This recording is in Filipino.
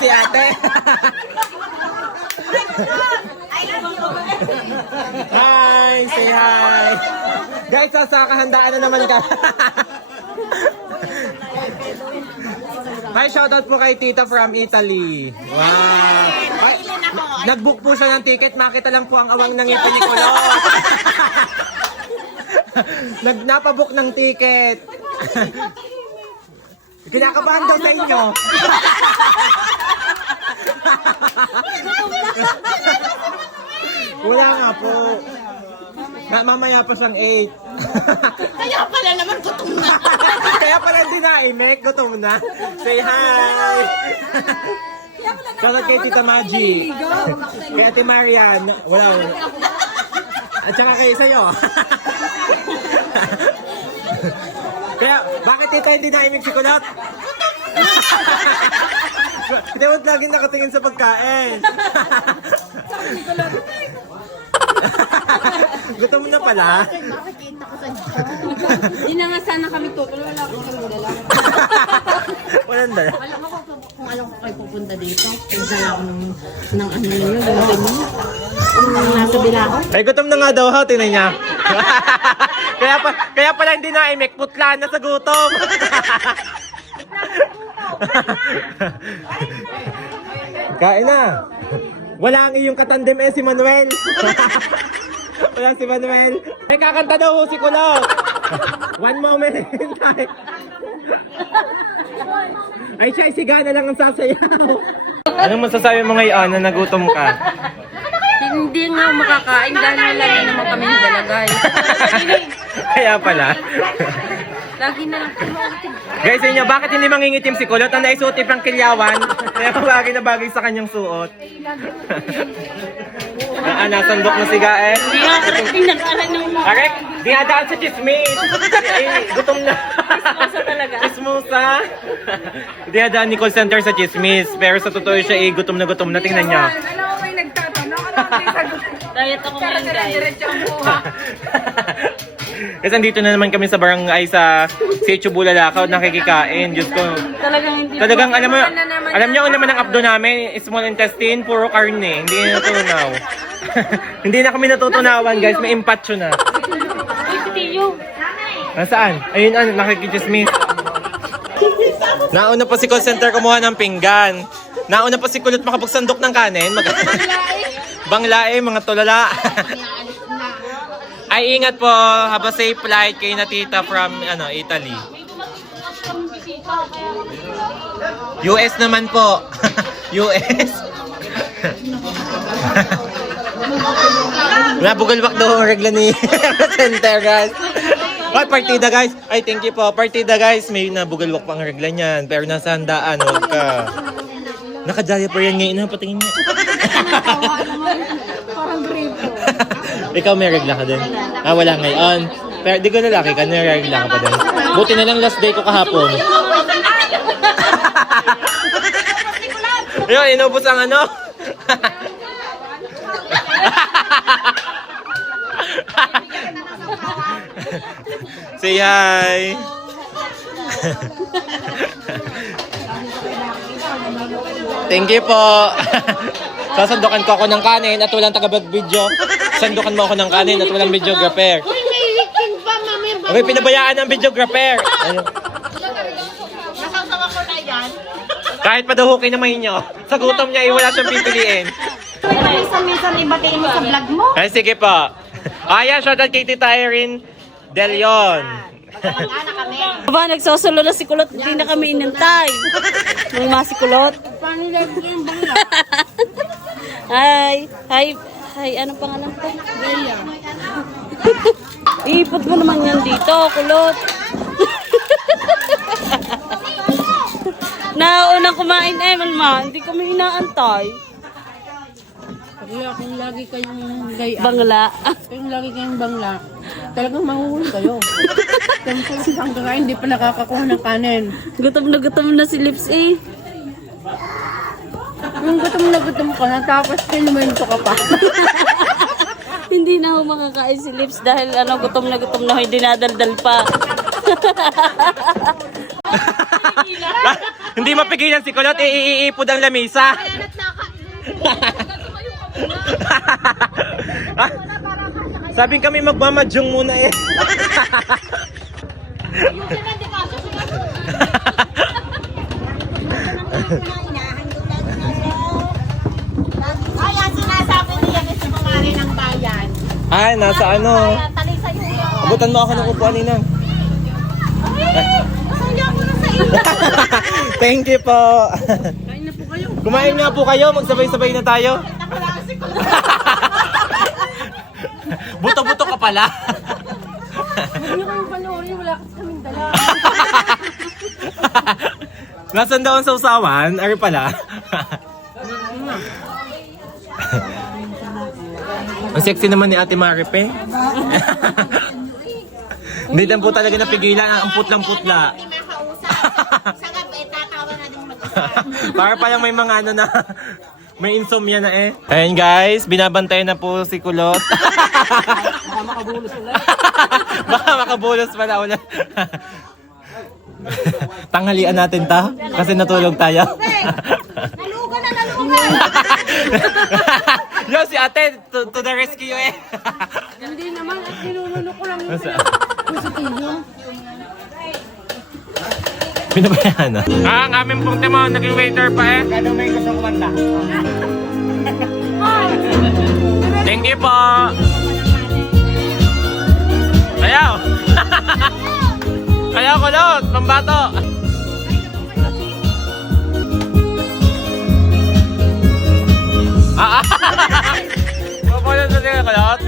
si ate. Hi! Say hi! Guys, sa kahandaan na naman ka. Hi, shoutout po kay Tita from Italy. Wow! Ay, nag-book po siya ng ticket. Makita lang po ang awang ng ngipin ni Kulot. Napabook ng ticket. Kinakabahan daw sa inyo. Wala nga po. Mamaya pa siyang 8. Kaya pala naman gutom na. Kaya pala hindi naimek, gutom na. Say hi! Shoutout kay Tita Maggie. Kay Ate Marian. Wala. At saka kayo sa'yo. Kaya, bakit Tita hindi naimek si Kulot? Hindi mo laging nakatingin sa pagkain. Gutom na pala. Makikita ko sa Hindi na nga sana kami tutulog. Wala akong dala. Walang dala. Kung alam ko kayo pupunta dito, yung dala ko ng ano yun, gamitin mo. Kung nasa bilako. Ay, gutom na nga daw ha, tinan niya. kaya pala hindi na-imik, putla na sa gutom. Kain na. Wala ang iyong katandem si Manuel. Wala si Manuel. May kakanta daw ho si Kulot. One moment. Ay siya, siga na lang ang sasayaw. Anong masasabi mo ngayon na nagutom ka? Hindi nga makakain dahil wala na naman kami nilagay. Kaya pala. Lagi na lang kumautin. Guys, inyo, bakit hindi mangingitim si Kulot? Ang naisuot ng kilyawan. Kaya bagay na bagay sa kanyang suot. Nasandok na siga eh. Hindi nga, karating nag-aral ng mga. Correct? Di adaan sa chismis. Gutom na. Chismosa talaga. Chismosa. Di adaan ni call center sa chismis. Pero sa totoo siya gutom na gutom na. Tingnan niya. Ano may nagtatanong? Ano ang sagot? Diet ako ngayon, guys. Diretso ang buha. Kasi andito na naman kami sa barangay sa Sitio Bulalakaw, nakikikain. Diyos ko. Talagang hindi. Talagang alam niyo ang naman ng abdo namin, small intestine, puro karne. Hindi na natutunaw. Hindi na kami natutunawan guys, may impacho na. Tiyo. Nasaan? Ayun, nakikichismis. Nauna pa si call center kumuha ng pinggan. Nauna pa si Kulot makapagsandok ng kanin. Banglae, mga tulala. Ay, ingat po. Have a safe flight kay na tita from Italy. US naman po. US. Nabugalwak daw ang regla ni center, guys. Ay, partida, guys. Ay, thank you po. Partida, guys. May nabugalwak pa ang regla niyan. Pero nasa handaan, huwag ka. Nakadaya pa yan ngayon. Patingin niya. Parang grave po. Ikaw may regla ka din? Ah, wala ngayon. Pero di ko lalaki ka, may regla ka pa din. Buti na lang last day ko kahapon. Ayun, inubos ang ano. Say hi! Thank you po! Sasandukan ko ako ng kanin at walang taga-video. Sandukan mo ako ng kanin at walang videographer. Uy, may leaking pa, mami. Okay, pinabayaan ng videographer. Ano? Nasasawa ko na yan. Kahit padahukin naman niyo. Sa gutom niya, wala siyang pipiliin. Minsan-minsan ibatiin mo sa vlog mo. Ay, sige po. Ayan, shoutout kay Tita Irene De Leon. Mag-anak kami. Aba, nagsosolo na si Kulot, hindi na kami inintay. Nung si Kulot. Paano lang yung bangla? Hi, anong pangalan ko? Leia. Ipot mo naman yan dito, Kulot. Naunang kumain, Malma, hindi kami inaantay. Kaya kung lagi kayong gayaan. Bangla. Kung lagi kayong bangla, talagang mahuhuli kayo. Siyempre, isang kakain, hindi pa nakakakuha ng kanin. Gutom na si Lips eh. Yung gutom ka na, tapos kinumento ka pa. Hindi na ako makakain si Lips dahil gutom na hindi nadaldal pa. Hindi mapigilan si Kulot, iipod ang lamisa. Sabing kami magmamadyong muna eh. Kaya sinasabi niya kasi kumari ng bayan. Ay, nasa ano. Talay sa iyo. Abutan mo ako ng upuan, Ninang. Masaya ko na sa iyo. Thank you po. Kain na po kayo. Kumain nga po kayo, magsabay-sabay na tayo. Buto-buto ka pala. Huwag niyo kayong panoorin, wala kasi kaming dala. Nasaan daw ang sausawan? Ari pala. Ang sexy naman ni Ate Maripe. Hindi lang po talaga napigilan. Ang putlang-putla. Hindi makausap. Sa gabi, tatawa na din mag-usap. Para palang may mga ano na. May insomnia na eh. Ayun guys, binabantayan na po si Kulot. Baka makabulos ulit. Baka makabulos pala ulit. Tanghalian natin ta kasi natulog tayo. Nalugan na, nalugan! Yo, si ate, to the rescue eh. Hindi naman, at ninununo ko lang yung Nasa- positibo. Pinabayaan na. Ang aming pong timon, naging waiter pa eh. Kano may gusto kumanta? Thank you po. Ayaw. Ayaw Kulot, pambato. Kulot na din Kulot.